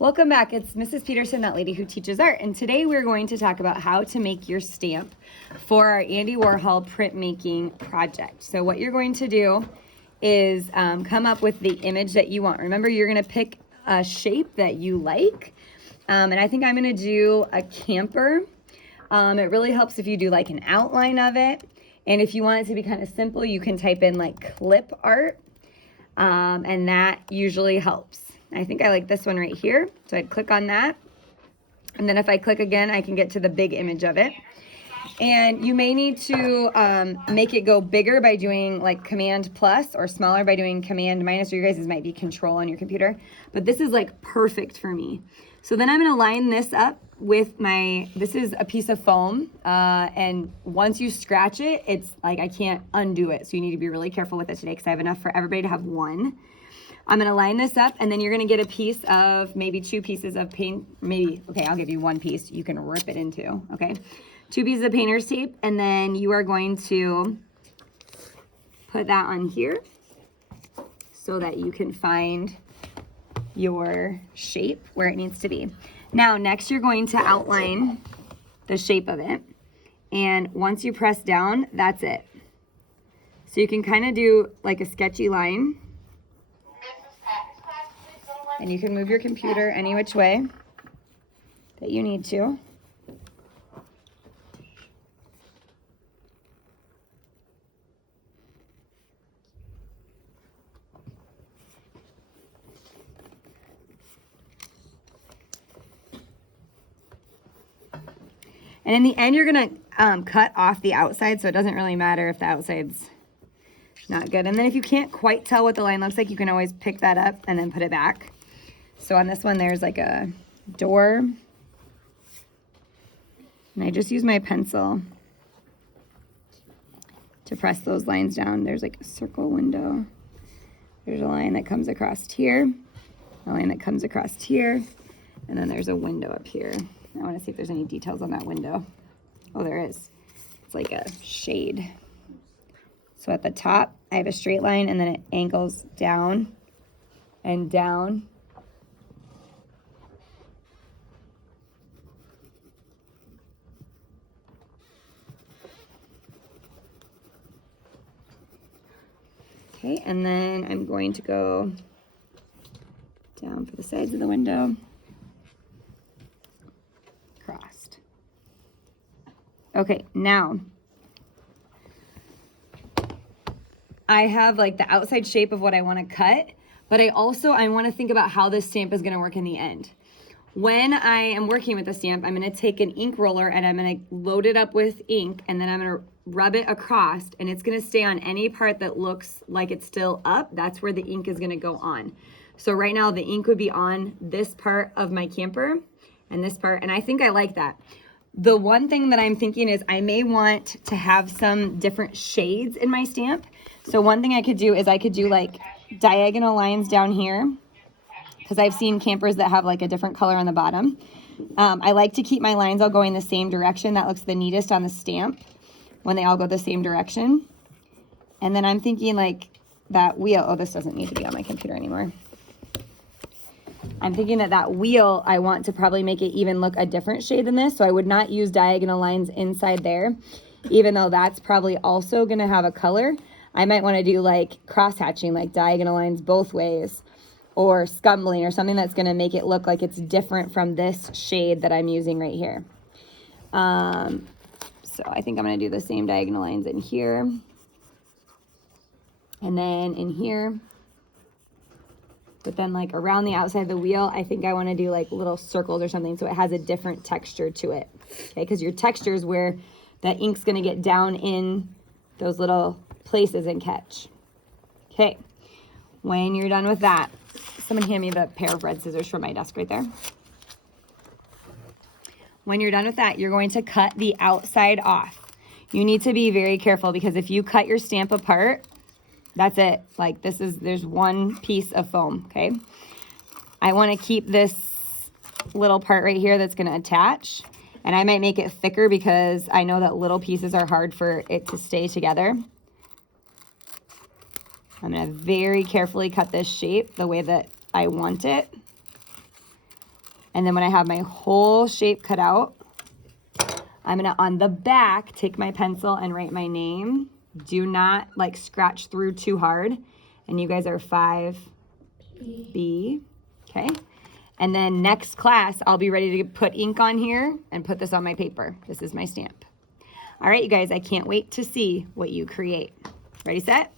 Welcome back. It's Mrs. Peterson, that lady who teaches art, and today we're going to talk about how to make your stamp for our Andy Warhol printmaking project. So what you're going to do is come up with the image that you want. Remember, you're going to pick a shape that you like, and I think I'm going to do a camper. It really helps if you do like an outline of it, and if you want it to be kind of simple, you can type in like clip art, and that usually helps. I think I like this one right here, so I'd click on that, and then if I click again, I can get to the big image of it. And you may need to make it go bigger by doing like Command plus, or smaller by doing Command minus, or your guys' might be Control on your computer, but this is like perfect for me. So then I'm going to line this up with this is a piece of foam, and once you scratch it, it's like I can't undo it, so you need to be really careful with it today because I have enough for everybody to have one. I'm going to line this up, and then you're going to get a piece of, maybe 2 pieces of paint, okay, I'll give you 1 piece you can rip it into, okay? 2 pieces of painter's tape, and then you are going to put that on here so that you can find your shape where it needs to be. Now, next you're going to outline the shape of it, and once you press down, that's it. So you can kind of do like a sketchy line. And you can move your computer any which way that you need to. And in the end, you're gonna cut off the outside, so it doesn't really matter if the outside's not good. And then if you can't quite tell what the line looks like, you can always pick that up and then put it back. So on this one, there's like a door. And I just use my pencil to press those lines down. There's like a circle window. There's a line that comes across here, a line that comes across here, and then there's a window up here. I want to see if there's any details on that window. Oh, there is. It's like a shade. So at the top, I have a straight line, and then it angles down and down. Okay, and then I'm going to go down for the sides of the window, crossed. Okay, now I have like the outside shape of what I want to cut, but I want to think about how this stamp is going to work in the end. When I am working with the stamp, I'm going to take an ink roller and I'm going to load it up with ink, and then I'm going to rub it across, and it's going to stay on any part that looks like it's still up. That's where the ink is going to go on. So right now the ink would be on this part of my camper and this part, and I think I like that. The one thing that I'm thinking is I may want to have some different shades in my stamp. So one thing I could do is I could do like diagonal lines down here, because I've seen campers that have like a different color on the bottom. I like to keep my lines all going the same direction. That looks the neatest on the stamp when they all go the same direction. And then I'm thinking like that wheel. Oh, this doesn't need to be on my computer anymore. I'm thinking that wheel, I want to probably make it even look a different shade than this. So I would not use diagonal lines inside there, even though that's probably also going to have a color. I might want to do like cross hatching, like diagonal lines both ways, or scumbling, or something that's going to make it look like it's different from this shade that I'm using right here. So I think I'm going to do the same diagonal lines in here, and then in here, but then like around the outside of the wheel, I think I want to do like little circles or something so it has a different texture to it. Okay, because your texture is where the ink's going to get down in those little places and catch. Okay, when you're done with that, someone hand me the pair of red scissors from my desk right there. When you're done with that, you're going to cut the outside off. You need to be very careful, because if you cut your stamp apart, that's it. Like there's 1 piece of foam, okay? I want to keep this little part right here that's going to attach, and I might make it thicker because I know that little pieces are hard for it to stay together. I'm going to very carefully cut this shape the way that I want it. And then when I have my whole shape cut out, I'm gonna, on the back, take my pencil and write my name. Do not like scratch through too hard. And you guys are 5B, okay? And then next class, I'll be ready to put ink on here and put this on my paper. This is my stamp. All right, you guys, I can't wait to see what you create. Ready, set?